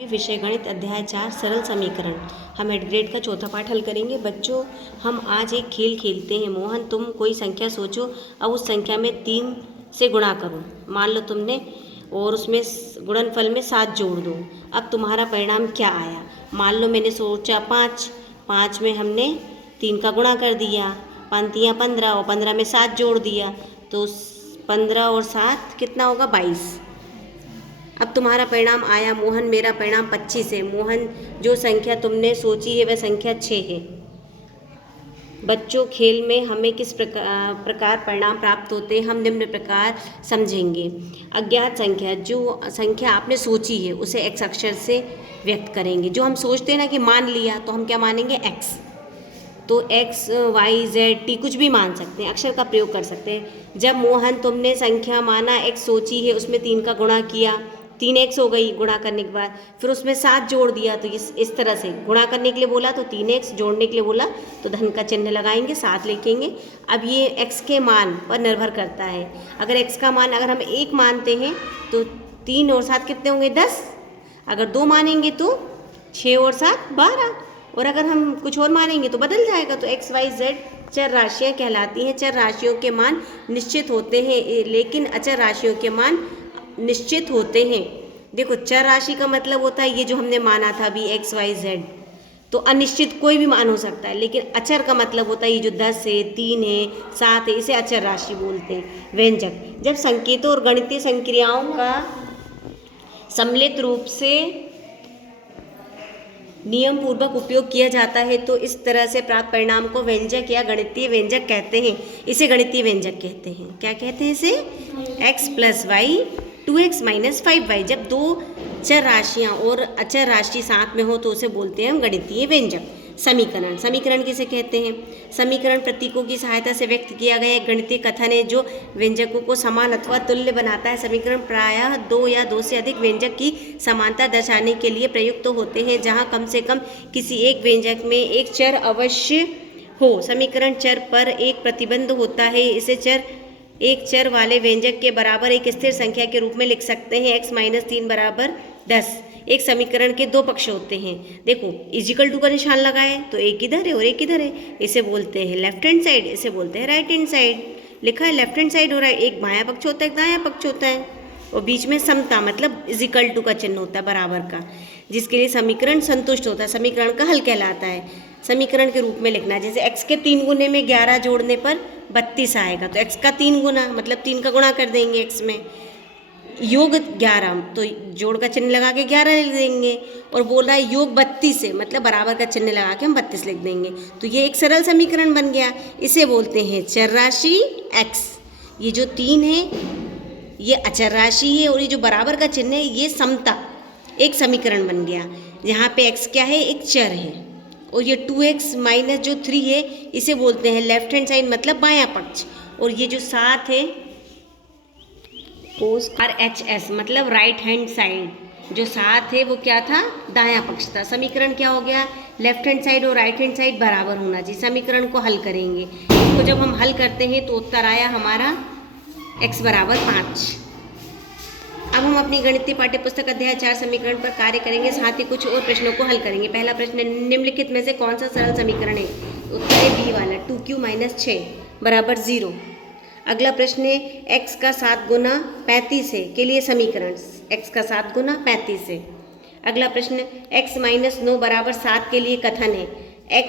विषय गणित अध्याय 4 सरल समीकरण। हम एट ग्रेड का चौथा पाठ हल करेंगे। बच्चों, हम आज एक खेल खेलते हैं। मोहन, तुम कोई संख्या सोचो, अब उस संख्या में 3 से गुणा करो। मान लो तुमने, और उसमें गुणनफल में 7 जोड़ दो। अब तुम्हारा परिणाम क्या आया? मान लो मैंने सोचा 5 में हमने 3 का गुणा कर दिया, 5 15 और 15 में 7 जोड़ दिया, तो 15 और 7 कितना होगा? 22। अब तुम्हारा परिणाम आया मोहन, मेरा परिणाम 25 है। मोहन, जो संख्या तुमने सोची है वह संख्या 6 है। बच्चों, खेल में हमें किस प्रकार परिणाम प्राप्त होते हैं, हम निम्न प्रकार समझेंगे। अज्ञात संख्या, जो संख्या आपने सोची है उसे एक्स अक्षर से व्यक्त करेंगे। जो हम सोचते हैं ना कि मान लिया, तो हम क्या मानेंगे? एक्स। तो एक्स वाई जेड टी कुछ भी मान सकते हैं, अक्षर का प्रयोग कर सकते हैं। जब मोहन तुमने संख्या माना एक्स सोची है, उसमें 3 का गुणा किया, 3x हो गई गुणा करने के बाद, फिर उसमें 7 जोड़ दिया, तो इस तरह से गुणा करने के लिए बोला तो 3x, जोड़ने के लिए बोला तो धन का चिन्ह लगाएंगे, 7 लिखेंगे। अब ये x के मान पर निर्भर करता है। अगर x का मान अगर हम 1 मानते हैं तो 3 और 7 कितने होंगे? 10। अगर 2 मानेंगे तो 6 और 7 12, और अगर हम कुछ और मानेंगे तो बदल जाएगा। तो x y z चर राशियाँ कहलाती हैं। चर राशियों के मान निश्चित होते हैं, लेकिन अचर राशियों के मान निश्चित होते हैं। देखो, चर राशि का मतलब होता है ये जो हमने माना था अभी एक्स वाई जेड, तो अनिश्चित कोई भी मान हो सकता है। लेकिन अचर का मतलब होता है ये जो 10 है, 3 है, 7 है, इसे अचर राशि बोलते हैं। व्यंजक, जब संकेतों और गणितीय संक्रियाओं का सम्मिलित रूप से नियम पूर्वक उपयोग किया जाता है तो इस तरह से प्राप्त परिणाम को व्यंजक या गणितीय व्यंजक कहते हैं। इसे गणितीय व्यंजक कहते हैं। क्या कहते हैं इसे? x + y 2x - 5y। जब दो चर राशियाँ और अचर राशि साथ में हो तो उसे बोलते हैं हम गणितीय व्यंजक। समीकरण, समीकरण किसे कहते हैं? समीकरण प्रतीकों की सहायता से व्यक्त किया गया एक गणितीय कथन है जो व्यंजकों को समान अथवा तुल्य बनाता है। समीकरण प्रायः 2 या 2 से अधिक व्यंजक की समानता दर्शाने के लिए प्रयुक्त होते हैं, जहाँ कम से कम किसी एक व्यंजक में एक चर अवश्य हो। समीकरण चर पर एक प्रतिबंध होता है। इसे एक चर वाले व्यंजक के बराबर एक स्थिर संख्या के रूप में लिख सकते हैं। x - 3 = 10। एक समीकरण के 2 पक्ष होते हैं। देखो, = का निशान लगाए तो एक इधर है और एक इधर है, इसे बोलते हैं लेफ्ट हैंड साइड, इसे बोलते हैं राइट हैंड साइड। लिखा है लेफ्ट हैंड साइड हो रहा है, एक बायां पक्ष होता है, एक दायां पक्ष होता है, और बीच में समता मतलब = का चिन्ह होता है बराबर का, जिसके लिए समीकरण संतुष्ट होता है, समीकरण का हल कहलाता है। समीकरण के रूप में लिखना, जैसे x के 3 गुने में 11 जोड़ने पर 32 आएगा, तो x का 3 गुना मतलब 3 का गुणा कर देंगे x में, योग 11 तो जोड़ का चिन्ह लगा के 11 लिख देंगे, और बोल रहा है योग 32 है मतलब बराबर का चिन्ह लगा के हम 32 लिख देंगे। तो ये एक सरल समीकरण बन गया। इसे बोलते हैं चर राशि x। ये जो 3 है ये अचर राशि है, और ये जो बराबर का चिन्ह है ये समता, एक समीकरण बन गया। यहाँ पे x क्या है? एक चर है। और ये 2x - जो 3 है इसे बोलते हैं लेफ्ट हैंड साइड मतलब बायां पक्ष, और ये जो 7 है RHS मतलब राइट हैंड साइड, जो 7 है वो क्या था? दायां पक्ष था। समीकरण क्या हो गया? लेफ्ट हैंड साइड और राइट हैंड साइड बराबर होना चाहिए। समीकरण को हल करेंगे, इसको जब हम हल करते हैं तो उत्तर आया हमारा x = 5। अब हम अपनी गणितीय पाठ्य पुस्तक अध्याय 4 समीकरण पर कार्य करेंगे, साथ ही कुछ और प्रश्नों को हल करेंगे। पहला प्रश्न, निम्नलिखित में से कौन सा सरल समीकरण है? उत्तर है बी वाला, 2q - 6 = 0। अगला प्रश्न है, x का 7 गुना 35 है के लिए समीकरण, x का 7 गुना 35 है। अगला प्रश्न, x - 9 = 7 के लिए कथन है। x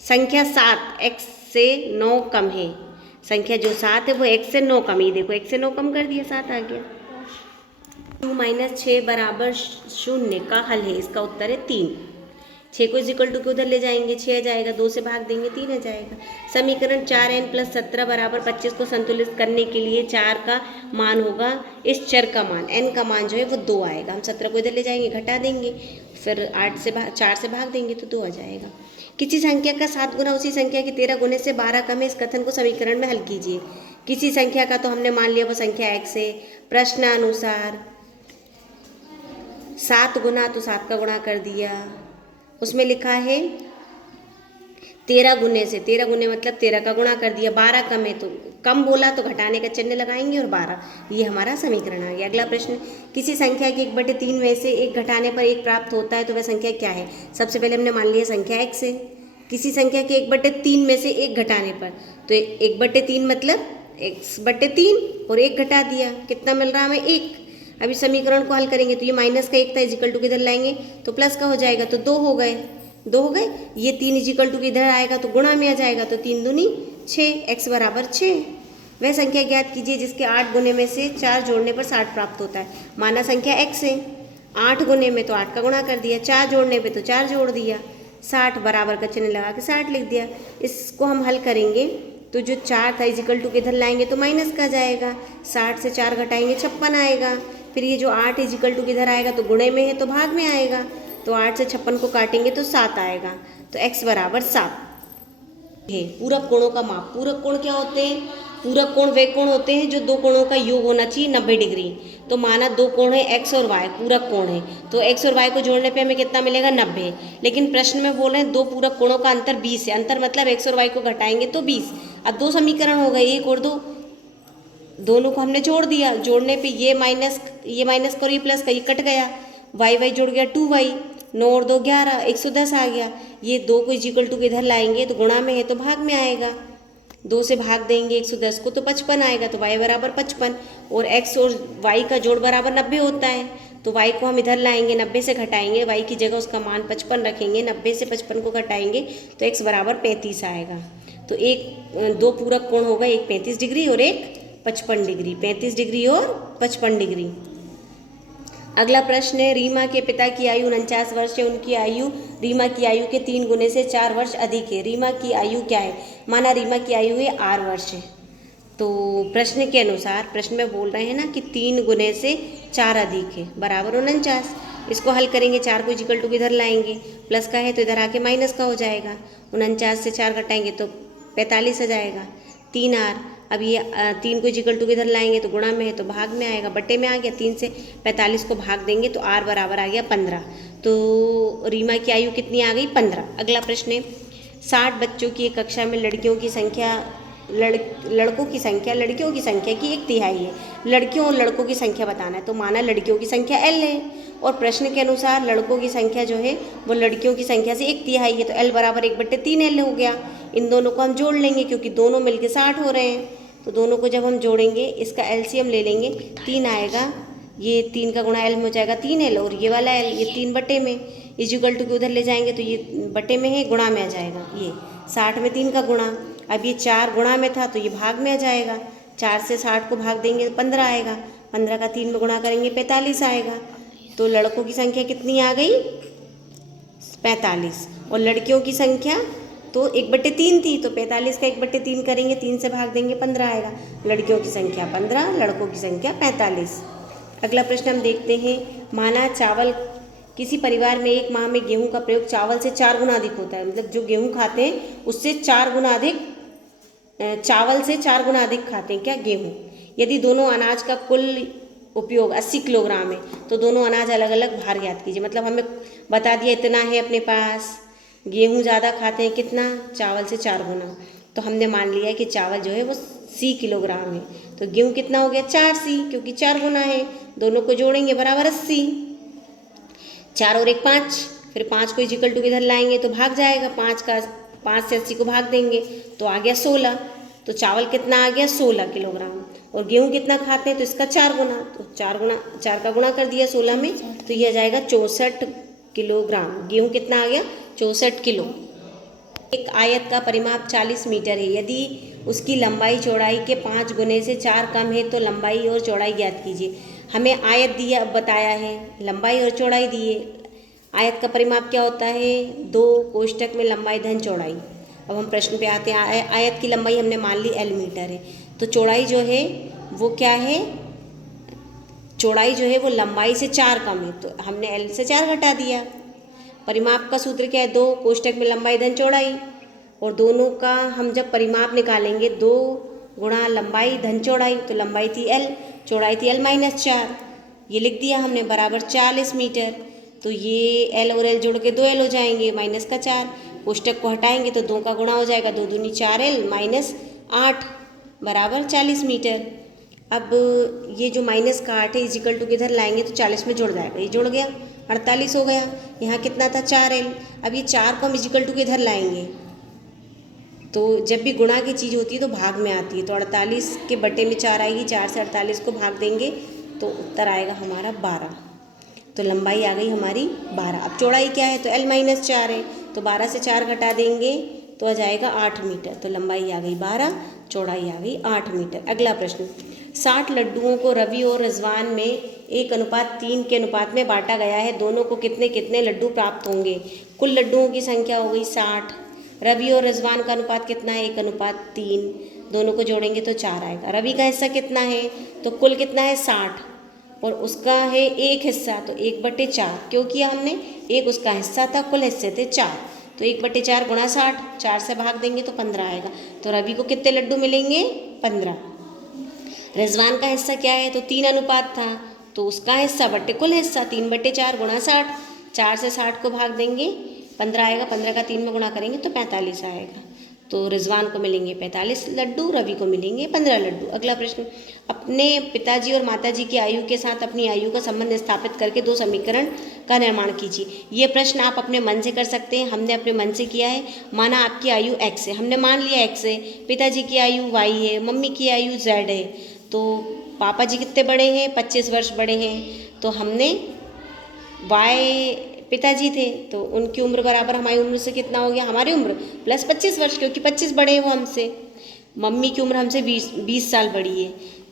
संख्या 7 x से 9 कम है। संख्या जो 7 है वो x से 9 कम है। देखो, x से 9 कम कर दिया, 7 आ गया। 2 - 6 = 0 का हल है। इसका उत्तर है 3। 6 को = के उधर ले जाएंगे, 6 आ जाएगा, 2 से भाग देंगे 3 आ जाएगा। समीकरण 4n + 17 = 25 को संतुलित करने के लिए 4 का मान होगा, इस चर का मान n का मान जो है वो 2 आएगा। हम 17 को इधर ले जाएंगे, घटा देंगे, फिर 4 से भाग देंगे तो 2 आ जाएगा। किसी संख्या का 7 गुना उसी संख्या के 13 गुने से 12 कम है, इस कथन को समीकरण में हल कीजिए। किसी संख्या का तो हमने मान लिया वो संख्या x है। प्रश्नानुसार 7 गुना तो 7 का गुणा कर दिया, उसमें लिखा है 13 गुने से, 13 गुने मतलब 13 का गुणा कर दिया। 12 कम है तो कम बोला तो घटाने का चिन्ह लगाएंगे और 12, ये हमारा समीकरण आ गया। अगला प्रश्न, किसी संख्या के 1/3 में से 1 घटाने पर 1 प्राप्त होता है तो वह संख्या क्या है? सबसे पहले हमने मान लिया संख्या x है। किसी संख्या के 1/3 में से 1 घटाने पर, तो 1/3 मतलब x/3 और 1 घटा दिया, कितना मिल रहा हमें? 1। अभी समीकरण को हल करेंगे तो ये माइनस का 1 था, इजिकल टू किधर लाएंगे तो प्लस का हो जाएगा, तो 2 हो गए, 2 हो गए। ये 3 इजिकल टू किधर आएगा तो गुणा में आ जाएगा, तो 3 दूनी 6, x बराबर 6। वह संख्या ज्ञात कीजिए जिसके 8 गुने में से 4 जोड़ने पर 60 प्राप्त होता है। माना संख्या x है, 8 गुने में तो 8 का गुणा कर दिया, 4 जोड़ने पे तो 4 जोड़ दिया, 60 बराबर का चिन्ह लगा के 60 लिख दिया। इसको हम हल करेंगे तो जो 4 था इजिकल टू किधर लाएंगे तो माइनस का जाएगा, 60 से 4 घटाएंगे 56 आएगा। फिर ये जो 8 इजिकल टू किधर आएगा तो गुणे में है तो भाग में आएगा, तो 8 से 56 को काटेंगे तो 7 आएगा, तो x बराबर 7 है। पूरक कोणों का माप, पूरक कोण क्या होते हैं? पूरक कोण वे कोण होते हैं जो दो कोणों का योग होना चाहिए 90 डिग्री। तो माना दो कोण है x और y, पूरक कोण है, तो x और y को जोड़ने पे हमें कितना मिलेगा? 90। लेकिन प्रश्न में बोल रहे हैं दो पूरक कोणों का अंतर 20 है, अंतर मतलब x और y को घटाएंगे तो 20। अब दो समीकरण हो गए, एक और दो, दोनों को हमने जोड़ दिया, जोड़ने पे ये माइनस करो, ये प्लस का ये कट गया, y जुड़ गया 2y, 9 और 2 11, 110 आ गया। ये 2 को इजिकल टू किधर लाएंगे तो गुणा में है तो भाग में आएगा, 2 से भाग देंगे 110 को तो 55 आएगा, तो y बराबर 55। और x और y का जोड़ बराबर 90 होता है, तो y को हम इधर लाएंगे, 90 से घटाएंगे, y की जगह उसका मान 55 रखेंगे, 90 से 55 को घटाएंगे तो x बराबर 35 आएगा। तो दो पूरक कोण होगा, एक 35 डिग्री और एक 55 डिग्री, 35 डिग्री और 55 डिग्री। अगला प्रश्न है, रीमा के पिता की आयु 49 वर्ष है, उनकी आयु रीमा की आयु के 3 गुने से 4 वर्ष अधिक है। रीमा की आयु क्या है? माना रीमा की आयु है 8 वर्ष है। तो प्रश्न के अनुसार, प्रश्न में बोल रहे हैं ना कि 3 गुने से 4 अधिक है बराबर 49। इसको हल करेंगे, 4 को इजिकल टू किधर लाएंगे, प्लस का है तो इधर आके माइनस का हो जाएगा, 49 से 4 घटाएंगे तो 45 आ जाएगा, 3r। अब ये 3 को इजिकल टू किधर लाएंगे तो गुणा में है तो भाग में आएगा, बट्टे में आ गया, 3 से 45 को भाग देंगे तो r बराबर आ गया 15। तो रीमा की आयु कितनी आ गई? 15। अगला प्रश्न है, 60 बच्चों की एक कक्षा में लड़कियों की संख्या लड़कों की संख्या लड़कियों की संख्या की 1/3 है। लड़कियों और लड़कों की संख्या बताना है, तो माना लड़कियों की संख्या l है और प्रश्न के अनुसार लड़कों की संख्या जो है वो लड़कियों की संख्या से 1/3 है, तो l बराबर 1/3 l हो गया। इन दोनों को हम जोड़ लेंगे क्योंकि दोनों मिलके 60 हो रहे हैं, तो दोनों को जब हम जोड़ेंगे इसका एलसीएम ले लेंगे, 3 आएगा, ये 3 का गुणा l में हो जाएगा 3l, और ये वाला l, ये 3 बटे में, इजिकल टू के उधर ले जाएंगे तो ये बटे में है, गुणा में आ जाएगा, ये 60 में 3 का गुणा। अब ये 4 गुणा में था तो ये भाग में आ जाएगा, 4 से 60 को भाग देंगे तो 15 आएगा, 15 का 3 में गुणा करेंगे 45 आएगा। तो लड़कों की संख्या कितनी आ गई? 45। और लड़कियों की संख्या तो 1/3 थी, तो 45 का 1/3 करेंगे, 3 से भाग देंगे 15 आएगा। लड़कियों की संख्या 15, लड़कों की संख्या 45। अगला प्रश्न हम देखते हैं, माना चावल, किसी परिवार में एक माह में गेहूं का प्रयोग चावल से 4 गुना अधिक होता है, मतलब जो गेहूं खाते हैं उससे 4 गुना अधिक, चावल से 4 गुना अधिक खाते हैं क्या? गेहूं। यदि दोनों अनाज का कुल उपयोग 80 किलोग्राम है तो दोनों अनाज अलग अलग भार ज्ञात कीजिए। मतलब हमें बता दिया इतना है अपने पास, गेहूं ज़्यादा खाते हैं कितना? चावल से 4 गुना, तो हमने मान लिया है कि चावल जो है वो c किलोग्राम है, तो गेहूं कितना हो गया? 4c, क्योंकि 4 गुना है, दोनों को जोड़ेंगे बराबर 80, 4 और 1 5, फिर 5 को इजिकल टू किधर लाएंगे तो भाग जाएगा, 5 से 80 को भाग देंगे तो आ गया 16। तो चावल कितना आ गया? 16 किलोग्राम। और गेहूं कितना खाते हैं? तो इसका 4 गुना, तो 4 का गुणा कर दिया 16 में, तो यह आ जाएगा 64 किलोग्राम। गेहूं कितना आ गया? 64 किलो। एक आयत का परिमाप 40 मीटर है, यदि उसकी लंबाई चौड़ाई के 5 गुने से 4 कम है तो लंबाई और चौड़ाई ज्ञात कीजिए। हमें आयत दिया, अब बताया है, लंबाई और चौड़ाई दिए। आयत का परिमाप क्या होता है? 2 कोष्टक में लंबाई धन चौड़ाई। अब हम प्रश्न पे आते हैं, आयत की लंबाई हमने मान ली l मीटर है, तो चौड़ाई जो है वो क्या है? चौड़ाई जो है वो लंबाई से 4 कम है, तो हमने l से 4 घटा दिया। परिमाप का सूत्र क्या है? 2 कोष्टक में लंबाई धन चौड़ाई, और दोनों का हम जब परिमाप निकालेंगे 2 गुणा लंबाई धन चौड़ाई, तो लंबाई थी l, चौड़ाई थी l माइनस 4, ये लिख दिया हमने, बराबर 40 मीटर। तो ये l और l जोड़ के 2l हो जाएंगे, माइनस का 4, कोष्टक को हटाएंगे तो 2 का गुणा हो जाएगा, 2 दूनी 4L माइनस 8 बराबर 40 मीटर। अब ये जो माइनस का 8 है इजिकल टू किधर लाएंगे तो 40 में जुड़ जाएगा, ये जुड़ गया 48 हो गया। यहाँ कितना था 4L। अब ये 4 को हम इजिकल टू किधर लाएंगे, तो जब भी गुणा की चीज़ होती है तो भाग में आती है, तो 48 के बटे में 4 आएगी, 4 से 48 को भाग देंगे तो उत्तर आएगा हमारा 12। तो लंबाई आ गई हमारी 12। अब चौड़ाई क्या है, तो L माइनस 4 है, तो 12 से 4 घटा देंगे तो आ जाएगा 8 मीटर। तो लंबाई आ गई 12, चौड़ाई आ गई 8 मीटर। अगला प्रश्न, 60 लड्डुओं को रवि और रिजवान में 1:3 के अनुपात में बांटा गया है, दोनों को कितने कितने लड्डू प्राप्त होंगे। कुल लड्डुओं की संख्या हो गई 60, रवि और रिजवान का अनुपात कितना है 1:3, दोनों को जोड़ेंगे तो 4 आएगा। रवि का हिस्सा कितना है, तो कुल कितना है 60 और उसका है एक हिस्सा, तो 1/4 क्यों किया हमने, एक उसका हिस्सा था, कुल हिस्से थे 4, तो 1/4 गुणा 60, 4 से भाग देंगे तो 15 आएगा। तो रवि को कितने लड्डू मिलेंगे 15। रिजवान का हिस्सा क्या है, तो 3 अनुपात था, तो उसका हिस्सा बट्टे कुल हिस्सा 3/4 गुणा 60, 4 से 60 को भाग देंगे 15 आएगा, 15 का 3 में गुणा करेंगे तो 45 आएगा। तो रिजवान को मिलेंगे 45 लड्डू, रवि को मिलेंगे 15 लड्डू। अगला प्रश्न, अपने पिताजी और माताजी की आयु के साथ अपनी आयु का संबंध स्थापित करके 2 समीकरण का निर्माण कीजिए। ये प्रश्न आप अपने मन से कर सकते हैं, हमने अपने मन से किया है। माना आपकी आयु x है, हमने मान लिया x है, पिताजी की आयु y है, मम्मी की आयु z है, तो पापा जी कितने बड़े हैं 25 वर्ष बड़े हैं, तो हमने y पिताजी थे तो उनकी उम्र बराबर हमारी उम्र से कितना हो गया, हमारी उम्र प्लस 25 वर्ष, क्योंकि 25 बड़े हैं वो हमसे। मम्मी की उम्र हमसे 20 साल बड़ी है,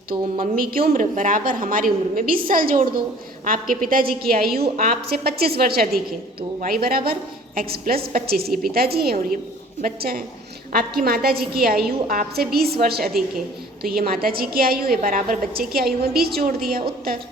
तो मम्मी की उम्र बराबर हमारी उम्र में 20 साल जोड़ दो। आपके पिताजी की आयु आपसे 25 वर्ष अधिक है, तो y बराबर x + 25, ये पिताजी हैं और ये बच्चा है। आपकी माताजी की आयु आपसे 20 वर्ष अधिक है, तो ये माताजी की आयु है बराबर बच्चे की आयु में 20 जोड़ दिया, उत्तर।